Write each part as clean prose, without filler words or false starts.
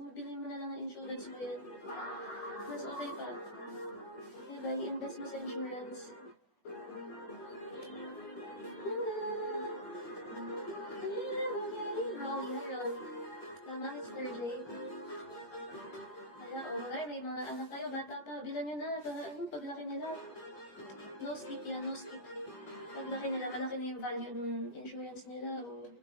Bili mo na lang ng insurance mo yan. Mas okay pa. Diba, i-invest mo sa insurance. Rolly, Rolly. Tama, Mr. J. Kaya, okay, may mga anak kayo, bata pa, bilan nyo na, para ano, paglaki nila. No skip yan, no skip. Paglaki nila, malaki na yung value ng insurance nila, o...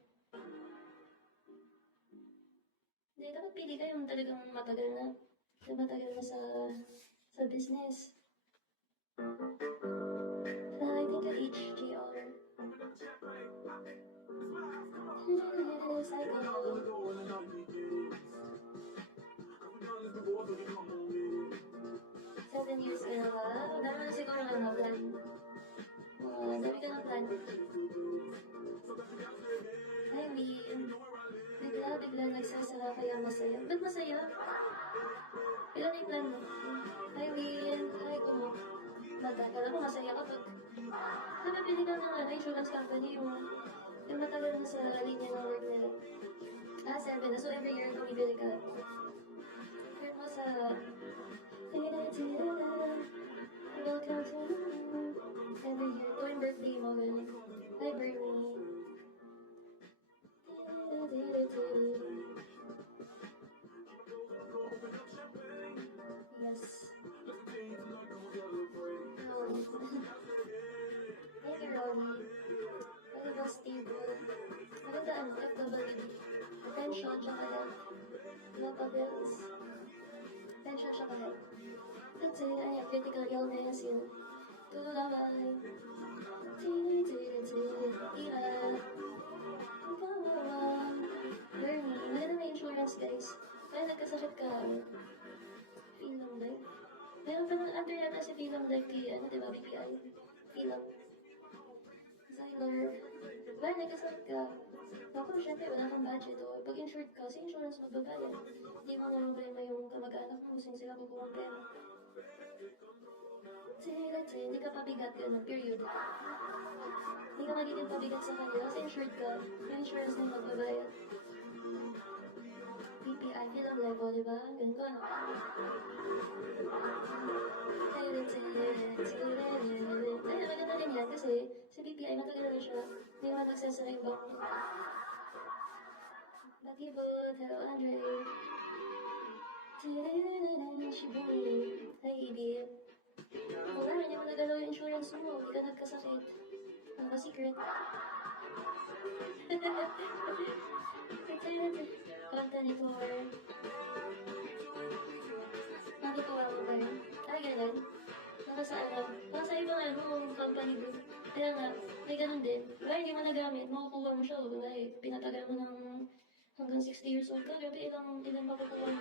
Hindi, dapat pili kayo yung talagang matagal na. Yung matagal na sa business. I think you each GR. Cycle. 7 years ka na ba? Dami na siguro na plan. Dami ka na plan. Ay, Win. Bigla nagsasara kaya masaya. Ba't masaya? Ilan yung plan mo? Hi, Win. Hi, Kumo. Kala ko masaya ka pag... Dapat pili ka ng insurance company yung matagal na sa linya ng work nila. 7 na. So, every year bumibili ka. Heard mo sa... Welcome to... Every year. Tuwing birthday mo, ganun. Hi, Bernie. Yes. Rolly. Thank you, Rolly. Talaga stable. Maganda ano, FWD. Pension, tsaka health. Local bills. Pension, tsaka health. Let's say, critical illness, yun. Tulay. Bernie, maganda may insurance, guys. Kaya nagkasakit ka, Philom Life. Meron pa ng under yata si Philom Life kay, diba, BPI? Philom. Zyler. Kaya nagkasakit ka. Ako, syempre, wala kang budget, o pag insured ka, sa insurance magbabayad. Hindi mo na problema yung kamag-anak mo, sing sila kukuha ng pera. Let's say, hindi ka pabigat ka na, period. Hindi ka magiging pabigat sa kanila kasi insured ka. Yung insurance na magbabayad. PPI, Philom Life, o, diba? Ganun ko, ano? Ay, maganda rin yan kasi sa PPI, matagal na rin siya. Hindi naman nagsasara yung bank. Batibot, hello, Andre. Shibumi. Hi, Ibi. Wala, hindi mo nagalaw yung insurance mo. Hindi ka nagkasakit. Ang ka-secret. Kanta ni Thor. Nakikuha mo ba yun? Ay, ganun. Baka sa ibang company group. Kaya nga, may ganun din. Kaya hindi mo nagamit, makukuha mo siya. Dahil pinatagal mo ng hanggang 60 years old ka, grabe ilang makukuha mo.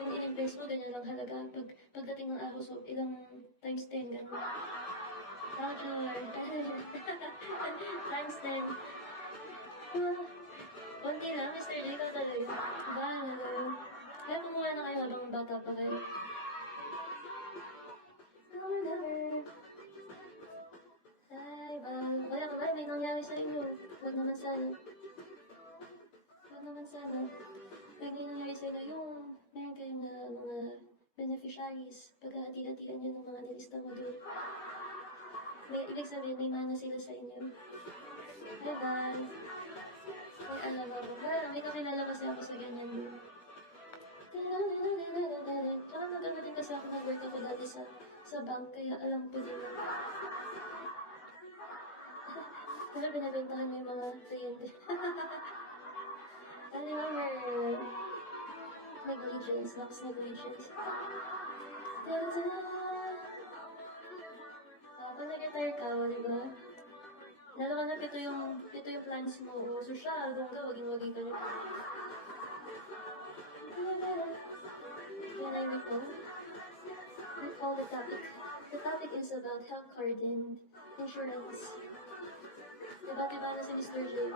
Yung in-invest mo, ganyan lang halaga. Pagdating ng araw, so ilang times 10, ganun. Roger. Times 10. Kunti lang, Mr. J, ka talaga. Kaya kumuha na kayo habang bata pa kayo. Hi, wala, may nangyari sa inyo. Huwag naman sana. Pag may nangyari sa inyo, yung meron kayong mga beneficiaries, pagkahati-hatian nyo ng mga nilista mo doon. Ibig sabihin, may mana sila sa inyo. Diba? May alam ako. May kakilala kasi ako sa ganyan din. Tsaka maganda din kasi ako nag-work ako dati sa bank, kaya alam ko din na. Pero binabentahan mo yung mga kliyente. Alam mo, negligence, Nox negligence. Pag nag-retire ka, diba? Lalo ka na, ito yung plans mo. So siya, doon ka, waging-wagi ka rin. Can I recall the topic? The topic is about health card and insurance. Diba na si Mr. J?